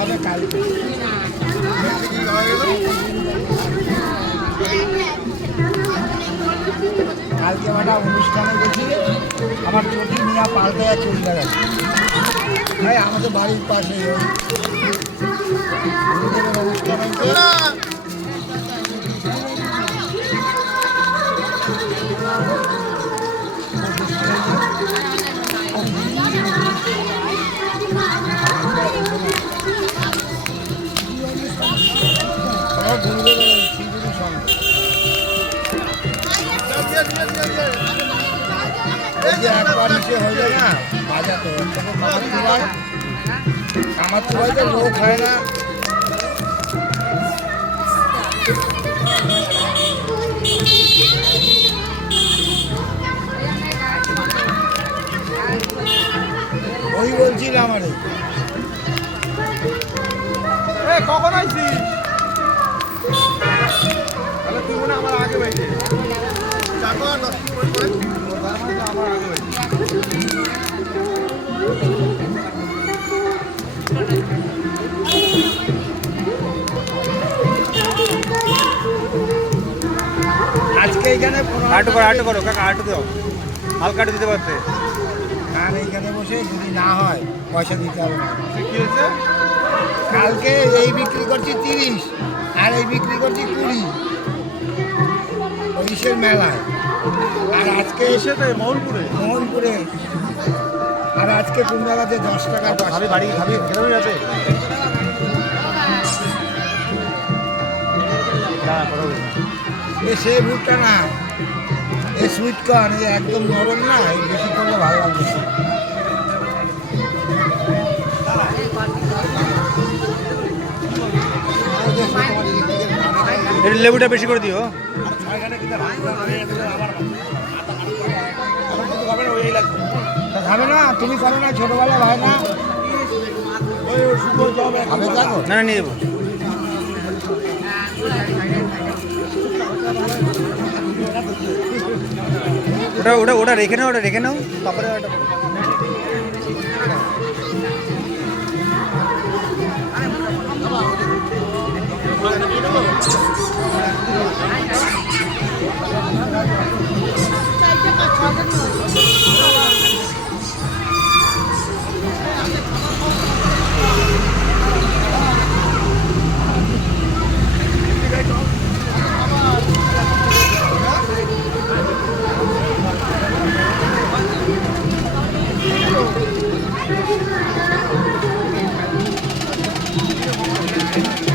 হবে কালকে। কালকে একটা অনুষ্ঠানে গেছি, আমার চটি মিয়া পাল্টে চলে গেছে। ভাই আমাদের বাড়ির পাশে অনুষ্ঠান হয়েছে। একবার এসে হয়ে যায় না বাজাতে, আমার তো লোক হয় না। ওই বলছিলাম আমারে কখন আইছিস? তাহলে তুই মনে আমার আগে বাইরে আমার আগে বাইরে। আজকে এইখানে আটু করো কাকা, আটু দাও, হালকা আটু দিতে পারতে। আর এইখানে বসে যদি না হয় পয়সা দিতে হবে না। কি হয়েছে? কালকে এই বিক্রি করছি 30 আর এই বিক্রি করছি 20 ইসের মেলায়। আর আজকে মোহনপুরে আর আজকে কুমড়াগাতে 10 টাকা খাবি, বাড়ি খাবি, খেতে যাবে। এ সে ভুট্টা না, এ সুইট কর্ন, এ একদম নরম না, এই বেশি করলে ভালো লাগবে। লেবুটা বেশি করে দিও। খাবে না, তুমি করো না, ছোটবেলা ভাই না খাবে দেখো না নিয়ে যাবো। ওটা রেখে নাও, ওটা রেখে নাও, তারপরে Thank you.